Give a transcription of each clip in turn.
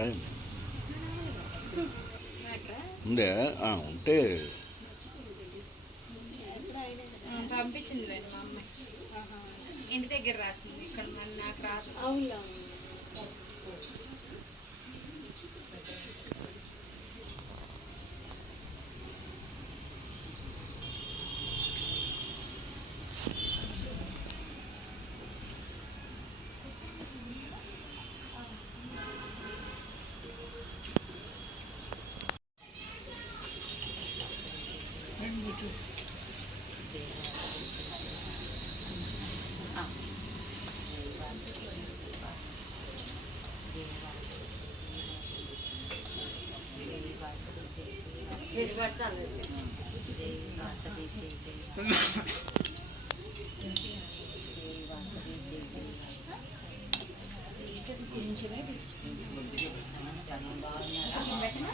Time ఉండే ఆ, ఉంటే పంపించింది మా అమ్మాయి ఇంటి దగ్గర రాసింది ఇక్కడ మరి నాకు రాదు అవునా అవునా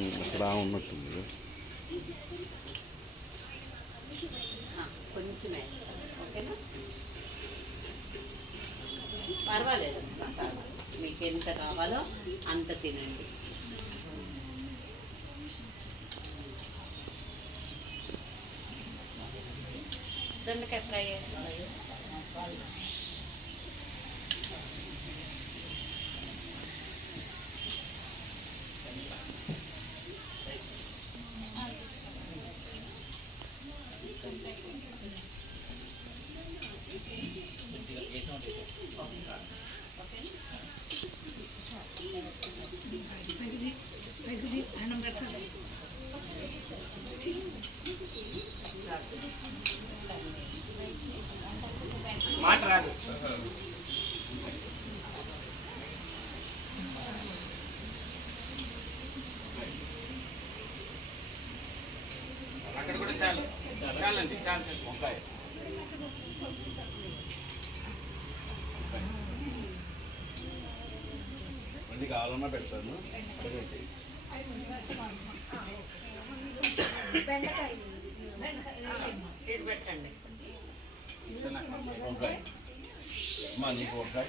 ఇక్కడ ఉన్నట్టుంది. ఆ, ఓకేనా? పర్వాలేదు. మీకు ఎంత కావాలో అంత తినండి. దొండకాయ ఫ్రై మాట రాదు అక్కడ కూడా చాలు చాలు వంకాయ. మళ్ళీ కావాలన్నా పెడతాను పెట్టండి వంకాయ అమ్మా నీకు వంకాయ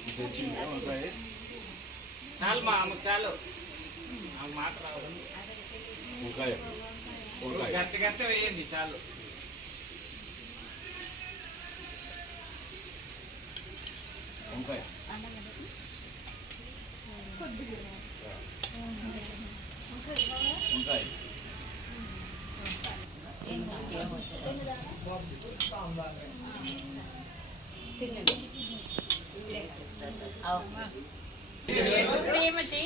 ఇది తెచ్చింది వంకాయ చాలు మా అమ్మకు చాలు. ఆ మాట వంకాయ వంకాయ. గట్ట గట్ట వేయండి చాలు. వంకాయ. వంకాయ. శ్రీమతి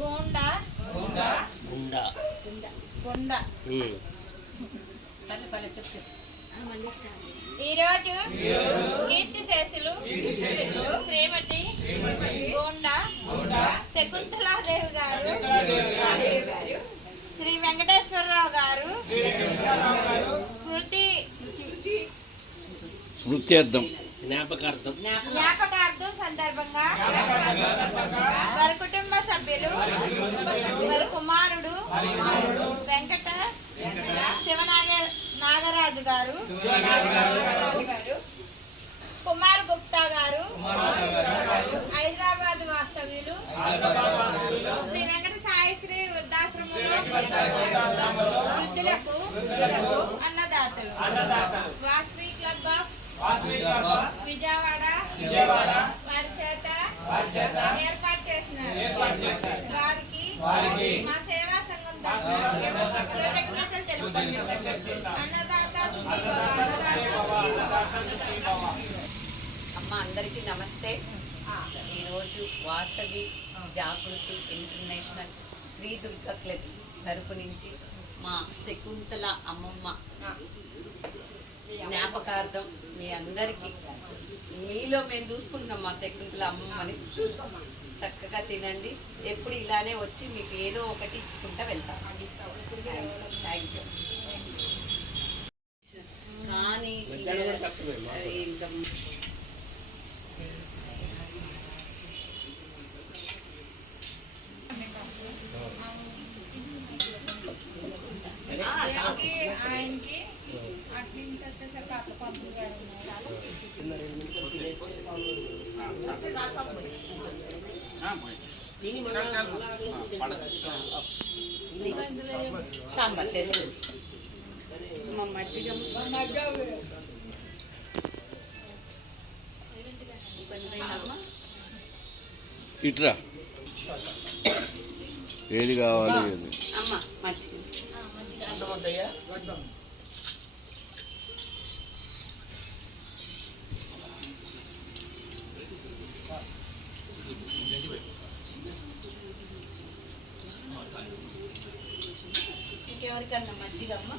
గోండా గుండా గొండ. చెప్పు ఈరోజు కీర్తి శేషులు శ్రీమతి గోండా శకుంతలాదేవి గారు శ్రీ వెంకటేశ్వరరావు గారు స్మృతి స్మృత్యర్థం. జ్ఞాపకార్థం. జ్ఞాపకార్థం సందర్భంగా సభ్యులు వారి కుమారుడు వెంకట శివనాగ నాగరాజు గారు. కుమార్ గుప్తా గారు. హైదరాబాద్ వాస్తవ్యులు. శ్రీ వెంకట సాయిశ్రీ వృద్ధాశ్రమంలో వృద్ధులకు అన్నదాతలు. Vasavi club of Vijayawada. వారి చేత ఏర్పాటు వారికి మా సేవా సంఘం తరఫున కృతజ్ఞతలు తెలుపుకుంటున్నాం. అన్నదాత సుఖీభవ, అన్నదాత సుఖీభవ. అమ్మ అందరికీ నమస్తే. ఈరోజు వాసవి జాగృతి ఇంటర్నేషనల్ శ్రీ దుర్గా క్లబ్ తరపు నుంచి మా శకుంతల అమ్మమ్మ జ్ఞాపకార్థం మీ అందరికీ. మీలో మేము చూసుకుంటున్నాం మా శకుంతల అమ్మమ్మని. చక్కగా తినండి. ఎప్పుడు ఇలానే వచ్చి మీకు ఏదో ఒకటి ఇచ్చుకుంటా వెళ్తాం. థ్యాంక్ యూ కానీ ఇంకా ఆయనకి అటు నుంచి వచ్చేసరికి అసలు పంపులు కూడా ఉన్నాయి సాంబార్ మజ్జిగ ఇట్రా. ఏది కావాలి? ఏది అమ్మ మజ్జిగ ఇంకెవరికన్నా మజ్జిగ అమ్మ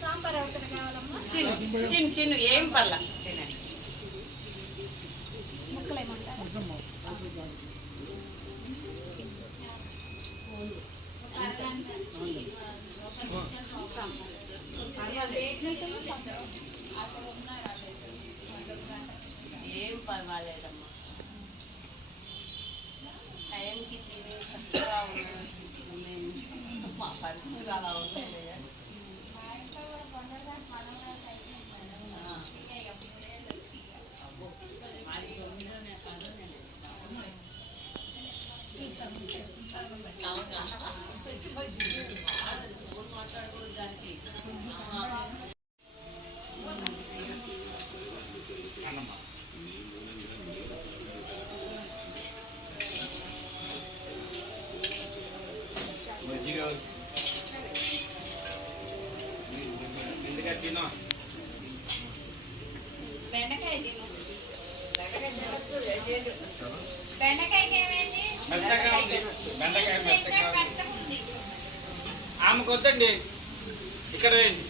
సాంబార్ ఒకటి కావాలమ్మా? తిను తిను తిను ఏం పర్లా. తినండి. ముక్కలు ఏమంటారు ఏం పర్వాలేదమ్మా. టైంకి తిని చక్కగా ఉన్నాను మా పరిస్థితులు అలా ఉన్నాయి మెత్తగా ఉంది. బెండకాయ మెత్తగా ఉంది. ఆమెకు వద్దండి ఇక్కడ వేయండి.